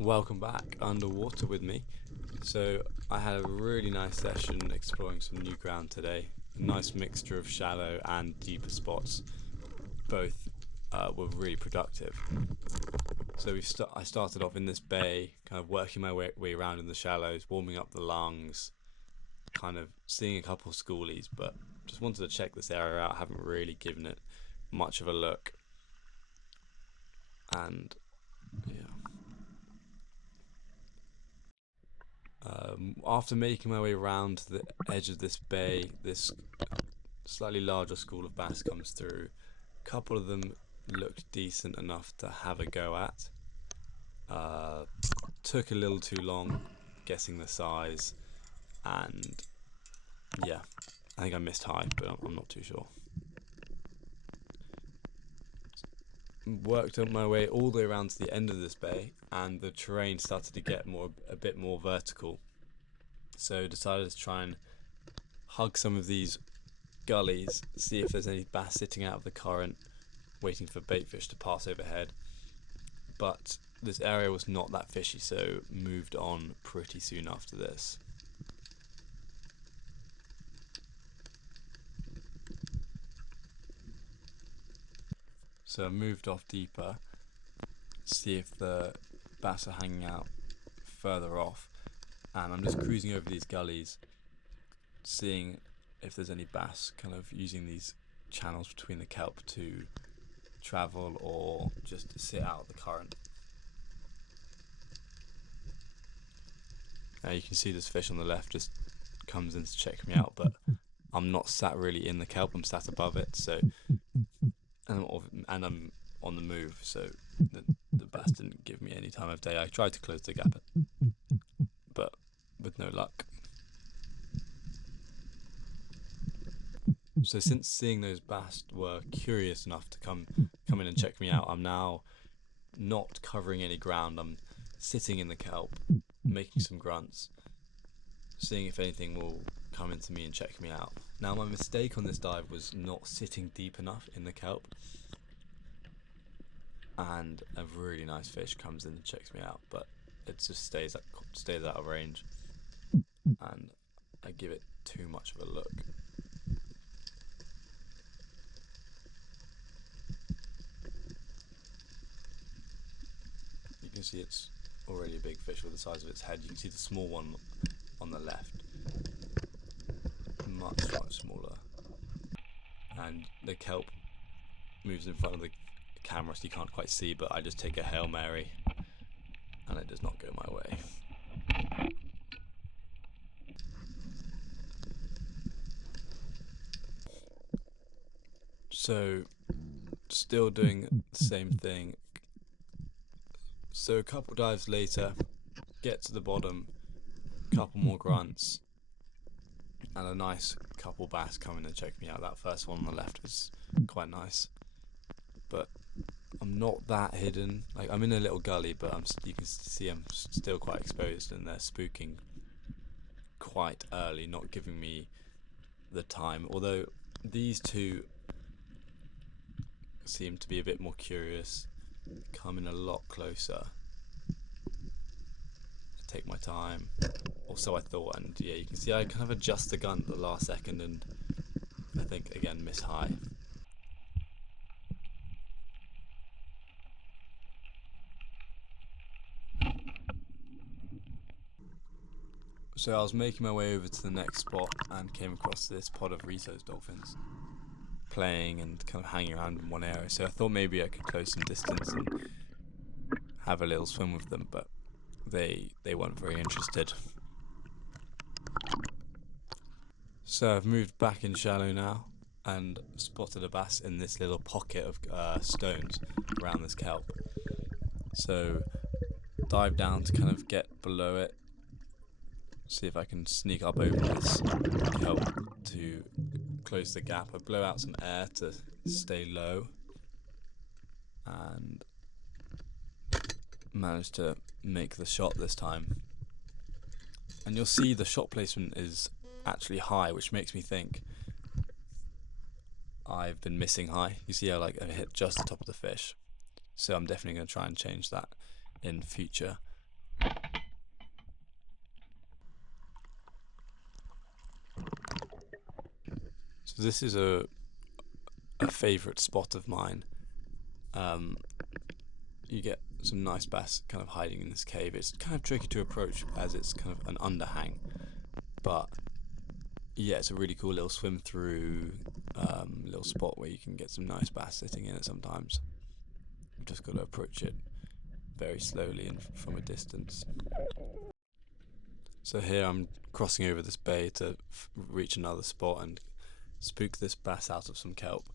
Welcome back underwater with me. So I had a really nice session exploring some new ground today. A nice mixture of shallow and deeper spots. Both were really productive. So I started off in this bay, kind of working my way around in the shallows, warming up the lungs, kind of seeing a couple schoolies, but just wanted to check this area out. I haven't really given it much of a look. And yeah. After making my way around to the edge of this bay, this slightly larger school of bass comes through. A couple of them looked decent enough to have a go at. Took a little too long guessing the size, and yeah, I think I missed high, but I'm not too sure. Worked up my way all the way around to the end of this bay, and the terrain started to get a bit more vertical. So decided to try and hug some of these gullies, see if there's any bass sitting out of the current, waiting for baitfish to pass overhead. But this area was not that fishy, so moved on pretty soon after this. So I moved off deeper, see if the bass are hanging out further off, and I'm just cruising over these gullies, seeing if there's any bass kind of using these channels between the kelp to travel or just sit out the current. Now you can see this fish on the left just comes in to check me out, but I'm not sat really in the kelp, I'm sat above it, so and I'm on the move, so the bass didn't give me any time of day. I tried to close the gap, but with no luck. So since seeing those bass were curious enough to come in and check me out, I'm now not covering any ground. I'm sitting in the kelp, making some grunts, seeing if anything will come into me and check me out. Now my mistake on this dive was not sitting deep enough in the kelp, and a really nice fish comes in and checks me out, but it just stays out of range, and I give it too much of a look. You can see it's already a big fish with the size of its head. You can see the small one on the left, much smaller, and the kelp moves in front of the camera so you can't quite see, but I just take a Hail Mary and it does not go my way. So still doing the same thing. So a couple dives later, get to the bottom, couple more grunts, and a nice couple bass coming and check me out. That first one on the left was quite nice, but I'm not that hidden. Like, I'm in a little gully, but you can see I'm still quite exposed, and they're spooking quite early, not giving me the time. Although these two seem to be a bit more curious, coming a lot closer. I take my time, or so I thought, and yeah, you can see I kind of adjust the gun at the last second, and I think again miss high. So I was making my way over to the next spot and came across this pod of Rito's dolphins playing and kind of hanging around in one area. So I thought maybe I could close some distance and have a little swim with them, but they weren't very interested. So I've moved back in shallow now and spotted a bass in this little pocket of stones around this kelp. So dive down to kind of get below it, see if I can sneak up over this kelp to close the gap. I blow out some air to stay low and manage to make the shot this time. And you'll see the shot placement is actually high, which makes me think I've been missing high. You see how I hit just the top of the fish, so I'm definitely going to try and change that in future. So this is a favourite spot of mine. Um, you get some nice bass kind of hiding in this cave. It's kind of tricky to approach as it's kind of an underhang, but yeah, it's a really cool little swim through little spot where you can get some nice bass sitting in it sometimes. You've just got to approach it very slowly and from a distance. So here I'm crossing over this bay to reach another spot and spook this bass out of some kelp.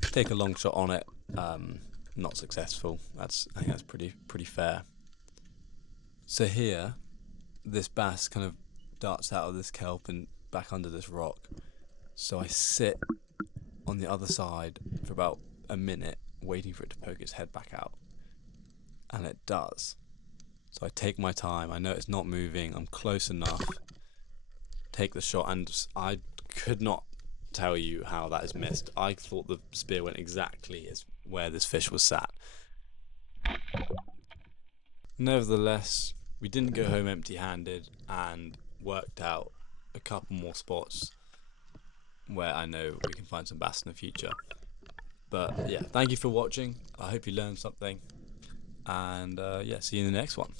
Take a long shot on it, not successful. I think that's pretty fair. So here, this bass kind of darts out of this kelp and back under this rock. So I sit on the other side for about a minute, waiting for it to poke its head back out, and it does. So I take my time. I know it's not moving. I'm close enough. Take the shot, and I could not tell you how that is missed. I thought the spear went exactly as where this fish was sat. Nevertheless, we didn't go home empty-handed and worked out a couple more spots where I know we can find some bass in the future. But yeah, thank you for watching. I hope you learned something, and yeah, see you in the next one.